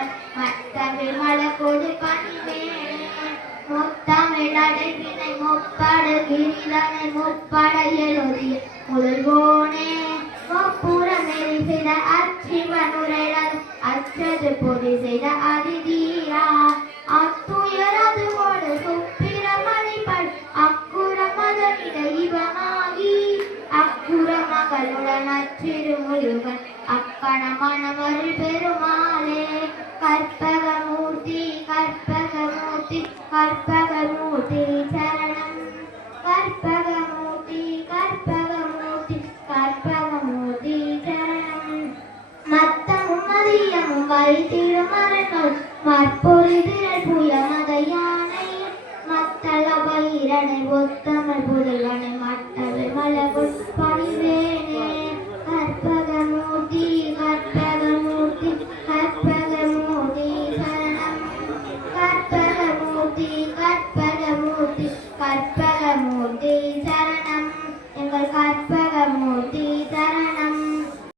முருகன் மத்தமிழ் மலக்கோடு பணிவேனே முத்தமிழ் அடைவினை முப்பட கிரிதனை முற்பட எழுதிய முதல்வோனே முப்புறமெறி செய்த அச்சிவனுரைகள் அச்சது பொறி செய்த அதிதீரா அத்துயரது கோடு சுப்பிரமணிப்பள் அக்குற மதனிட இவனாகி அக்குற மகளுடன் அச்சிறு முருகன் அக்கணமான மறு பெருமாளே கற்பகமூர்த்தி கற்பகமூர்த்தி கற்பகமூர்த்தி சரணம் கற்பகமூர்த்தி கற்பகமூர்த்தி கற்பகமூர்த்தி சரணம் மத்தமும் மதியமும் வைத்திருமரங்கள் மற்பொறிதிரள் புய மத யானை மத்தள பயிரனை ஒத்தமிழ் புதல்வனை